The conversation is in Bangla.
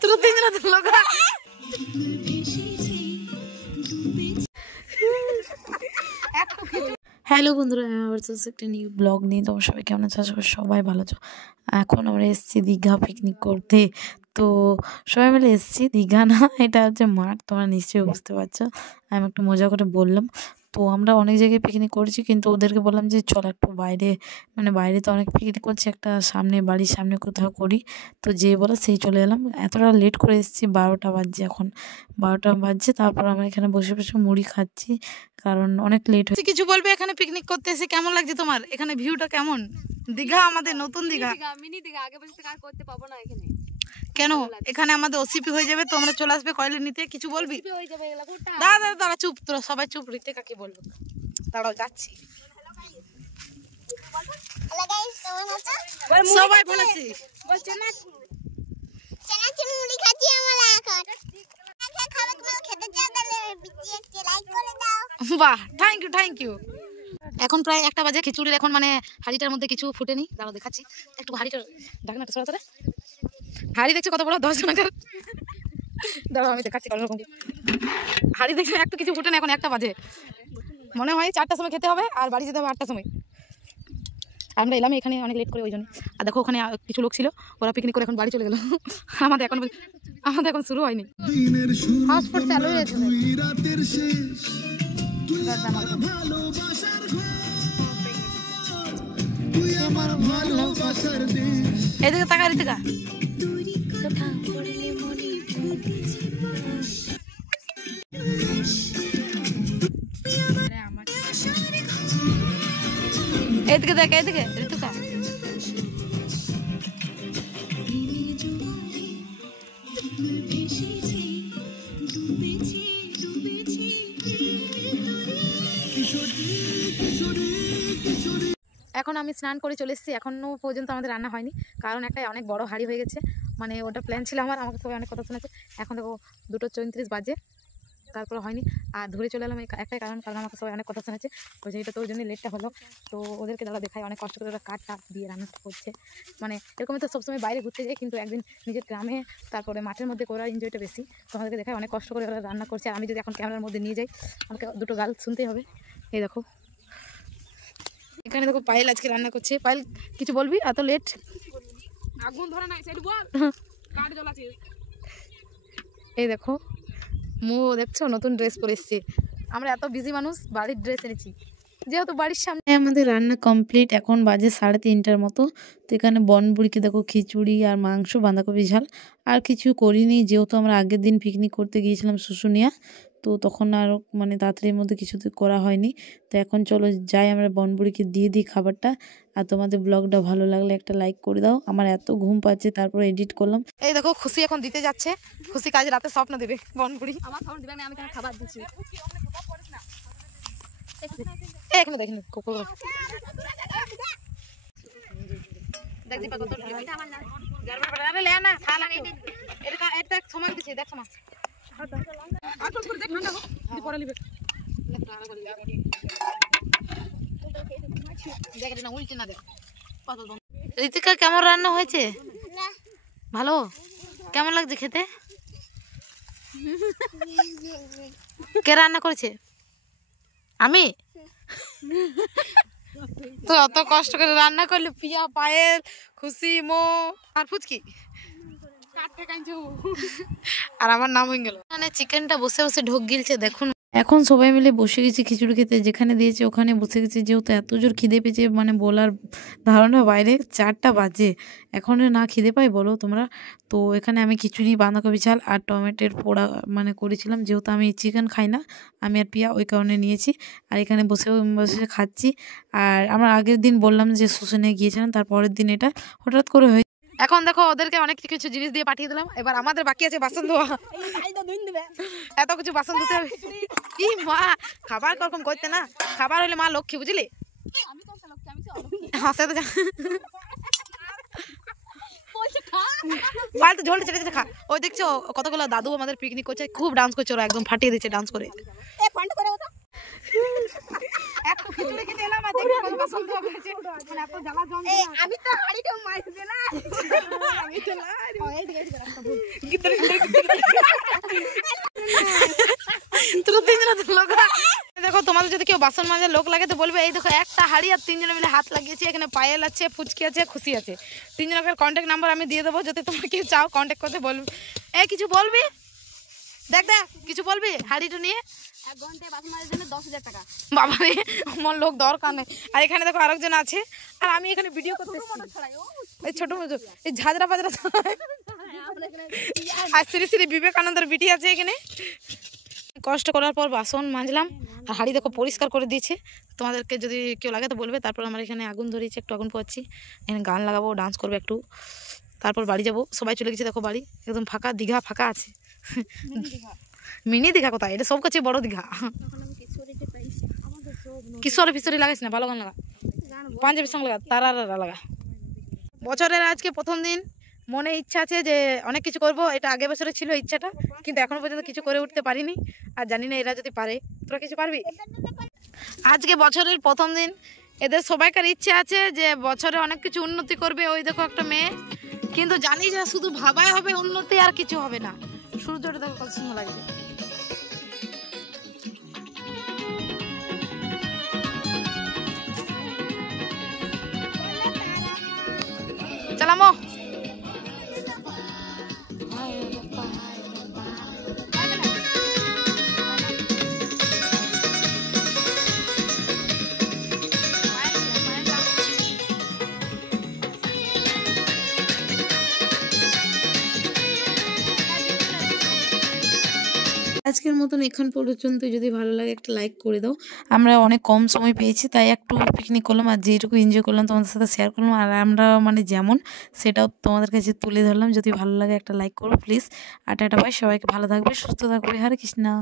তোর তিন দিন লোক হ্যালো বন্ধুরা, আবার চলছে একটা নিউ ব্লগ নিয়ে। তোমার সবাই কেমন আছো? আশা করি সবাই ভালো আছো। এখন আমরা এসেছি দীঘা পিকনিক করতে। তো সবাই মিলে এসেছি, দীঘা না, এটা হচ্ছে মাঠ, তোমরা নিশ্চয়ই বুঝতে পারছো। আমি একটু মজা করে বললাম। তো আমরা অনেক জায়গায় পিকনিক করেছি, কিন্তু ওদেরকে বললাম যে চল একটু বাইরে, মানে বাইরে তো অনেক পিকনিক করছি, একটা সামনে বাড়ির সামনে কোথাও করি। তো যে বলে সেই চলে এলাম। এতটা লেট করে এসেছি, 12টা বাজছে, এখন 12টা বাজছে। তারপর আমরা এখানে বসে বসে মুড়ি খাচ্ছি, কারণ অনেক লেট হয়েছে। কিছু বলবে এখানে পিকনিক করতে এসে কেমন লাগছে তোমার? এখানে ভিউটা কেমন? দীঘা আমাদের নতুন দীঘা, মিনি দীঘা। আগে বসে কাজ করতে পাবো না এখানে। কেন? এখানে আমাদের ওসিপি হয়ে যাবে, তোমরা চলে আসবে কয়লা নিতে। কিছু বলবি? দাঁড়া দাঁড়া, চুপ, তোরা সবাই চুপ। রিতে কাকে বলবো? দাঁড়াও, যাচ্ছি। সবাই বলেছি বাহ, থ্যাংক ইউ থ্যাংক ইউ। এখন প্রায় 1টা বাজে। খিচুড়ির এখন মানে হাঁড়িটার মধ্যে কিছু ফুটেনি, দাঁড়াও দেখাচ্ছি। একটু হাঁড়িটা ঢাকনাটা সরাতে রে। হাঁড়ি দেখছো কত বড়, 10 জনের। দাঁড়াও আমি দেখাচ্ছি কোন রকম হাঁড়ি দেখছো, একটু কিছু ফুটেনি। এখন 1টা বাজে, মনে হয় 4টার সময় খেতে হবে, আর বাড়ি যেতে হবে 8টার সময়। আমরা এলাম এখানে অনেক লেট করে, ওই জন্য। আর দেখো ওখানে কিছু লোক ছিল, ওরা পিকনিক করে এখন বাড়ি চলে গেল। আমাদের এখন শুরু হয়নি। হটস্পট চালু হয়েছে। এদিকে তাকা, রিতিকা। এদিকে দেখ, এদিকে ঋতুকা। এখন আমি স্নান করে চলে এসেছি। এখনো পর্যন্ত আমাদের রান্না হয়নি, কারণ একটা অনেক বড় হাঁড়ি হয়ে গেছে। মানে ওটা প্ল্যান ছিল আমার, আমাকে সবাই অনেক কথা শোনাচ্ছে। এখন দেখো 2:34 বাজে, তারপরে হয়নি। আর ধরে চলে এলাম একটাই কারণ আমাকে সবাই অনেক কথা শোনাচ্ছে, ওই জন্য তো ওই জন্য লেটটা হলো। তো ওদেরকে দাদা দেখায় অনেক কষ্ট করে ওরা কাঠ দিয়ে রান্না করছে। মানে এরকমই তো সবসময় বাইরে ঘুরতে যাই, কিন্তু একদিন নিজের গ্রামে, তারপরে মাঠের মধ্যে করার এনজয়টা বেশি। তোমাদেরকে দেখায় অনেক কষ্ট করে ওরা রান্না করছে। আর আমি যদি এখন ক্যামেরার মধ্যে নিয়ে যাই, আমাকে দুটো গাল শুনতেই হবে। এই দেখো, এখানে দেখো পায়েল আজকে রান্না করছে। পায়েল কিছু বলবি? এত লেট। আগুন ধরে নাই, সেটা বল। কাঠ জ্বলাছে। এই দেখো মু, দেখছো নতুন ড্রেস পরে এসছে। আমরা এত বিজি মানুষ, বাড়ির ড্রেস এনেছি যেহেতু বাড়ির সামনে। আমাদের রান্না কমপ্লিট, এখন বাজে 3:30টার মতো। তো এখানে বনবুড়িকে দেখো খিচুড়ি আর মাংস, বাঁধাকপি ঝাল, আর কিছু করিনি, যেহেতু আমরা আগের দিন পিকনিক করতে গিয়েছিলাম শুশুনিয়া। তো তখন আর মানে তাড়াতাড়ির মধ্যে কিছু করা হয়নি। তো এখন চলো যাই, আমরা বনবুড়িকে দিয়ে দিই খাবারটা। আর তোমাদের ব্লগটা ভালো লাগলে একটা লাইক করে দাও। আমার এত ঘুম পাচ্ছে, তারপর এডিট করলাম। এই দেখো খুশি এখন দিতে যাচ্ছে। খুশি কাজ রাতে স্বপ্ন দেবে বনবুড়ি। আমার খাবার দিবে না, আমি তোমার খাবার দিচ্ছি। এখানে দেখেন কুকুর। দেখ দীপা কত এটা আমার না আরে লে না খা লাগে। এটা সময় দিছি, দেখ সময়। আটল করে দেখ, ঠান্ডা হোক দি পরে লিবে। দেখ এটা না উল্টে না, দেখ কত। ঋতিকা কেমন রান্না হয়েছে? ভালো। কেমন লাগছে খেতে? কে রান্না করেছে? আমি। তো অত কষ্ট করে রান্না করলে পিয়া, পায়েল, খুশি, মো আর ফুচকি আর আমার নাম হয়ে গেল। মানে চিকেনটা বসে বসে ঢোক গিলছে দেখুন। এখন সবাই মিলে বসে গেছি খিচুড়ি খেতে, যেখানে দিয়েছে ওখানে বসে গেছি। যেহেতু এত জোর খিদে পেয়েছে, মানে বলার ধারণা বাইরে। 4টা বাজে, এখন না খিদে পাই বলো তোমরা? তো এখানে আমি খিচুড়ি, বাঁধাকপি ঝাল আর টমেটোর পোড়া মানে করেছিলাম। যেহেতু আমি চিকেন খাই না, আমি আর পিয়া, ওই কারণে নিয়েছি। আর এখানে বসে বসে খাচ্ছি। আর আমরা আগের দিন বললাম যে শুশুনিয়া গিয়েছিলাম, তারপরের দিন এটা হঠাৎ করে হয়ে। এখন দেখো ওদেরকে অনেক কিছু জিনিস দিয়ে পাঠিয়ে দিলাম। এবার আমাদের বাকি আছে বাসন ধোয়া। এত কিছু বাসন ধুতে হবে। কি মা খাবার করকম করতে না, খাবার হলে মা লক্ষ্মী, বুঝলি? হ্যাঁ সে তো ফালতু ঝোল ছেড়ে ছেড়ে খা। ওই দেখছো কতগুলো দাদু আমাদের পিকনিক করছে, খুব ডান্স করছে ওরা, একদম ফাটিয়ে দিচ্ছে ডান্স করে। একটু খিচুড়ি খেতে এলাম আর দেখি কত বাসন ধোয়া হয়েছে মানে এত জ্বালা জম আমি তো হাড়িটা মারবে না আমি তো না এই দিকে রাস্তা ভুল তোর তিনজন লোক দেখো তোমাদের যদি কেউ বাসন মাজার লোক লাগে তো বলবে এই দেখো একটা হাড়ি আর তিনজনে মিলে হাত লাগিয়েছে এখানে পায়েল আছে ফুচকি আছে খুশি আছে তিনজনের কন্ট্যাক্ট নাম্বার আমি দিয়ে দেবো যদি তোমরা কেউ চাও কন্ট্যাক্ট করতে বলবে কিছু বলবি দেখ কিছু বলবি হাড়িটা নিয়ে 1 ঘন্টায় বাসন মাজার জন্য 10,000 টাকা বাবা রে আমার লোক দরকার নেই আর এখানে দেখো আরেকজন আছে আর আমি এখানে ভিডিও করতেছি এই ছোট মতো এই ঝাঁঝরা ফাজরা আর শ্রী শ্রী বিবেকানন্দের বিটি আছে এখানে কষ্ট করার পর বাসন মাজলাম আর হাড়ি দেখো পরিষ্কার করে দিয়েছে তোমাদেরকে যদি কেউ লাগে তো বলবে তারপর আমার এখানে আগুন ধরিয়েছে একটু আগুন পাচ্ছি এখানে গান লাগাবো ডান্স করবো একটু তারপর বাড়ি যাব সবাই চলে গেছে দেখো বাড়ি একদম ফাঁকা দীঘা ফাঁকা আছে মিনি দীঘা কোথায় এটা সব কাছে বড় দীঘা কিশোরে ফিশোরে লাগাইস না ভালো গান লাগা পাঞ্জাবির সঙ্গে লাগা তারা লাগা বছরের আজকে প্রথম দিন মনে ইচ্ছা আছে যে অনেক কিছু করব এটা আগে বছরে ছিল ইচ্ছাটা কিন্তু এখনো পর্যন্ত কিছু করে উঠতে পারিনি আর জানি না এরা যদি পারে তোরা কিছু পারবি আজকে বছরের প্রথম দিন এদের সবাইকার ইচ্ছে আছে যে বছরে অনেক কিছু উন্নতি করবে ওই দেখো একটা মেয়ে কিন্তু জানি যে শুধু ভাবাই হবে উন্নতি আর কিছু হবে না সূর্যটা দেখো কত সুন্দর লাগছে চালামো আজকের মতন এখন পর্যন্ত যদি ভালো লাগে একটা লাইক করে দাও আমরা অনেক কম সময় পেয়েছি তাই একটু পিকনিক করলাম আর যেটুকু এনজয় করলাম তোমাদের সাথে শেয়ার করলাম আর আমরা মানে যেমন সেটাও তোমাদের কাছে তুলে ধরলাম যদি ভালো লাগে একটা লাইক করো প্লিজ আর টাটা বাই সবাইকে ভালো থাকবে সুস্থ থাকবে হরে কৃষ্ণা।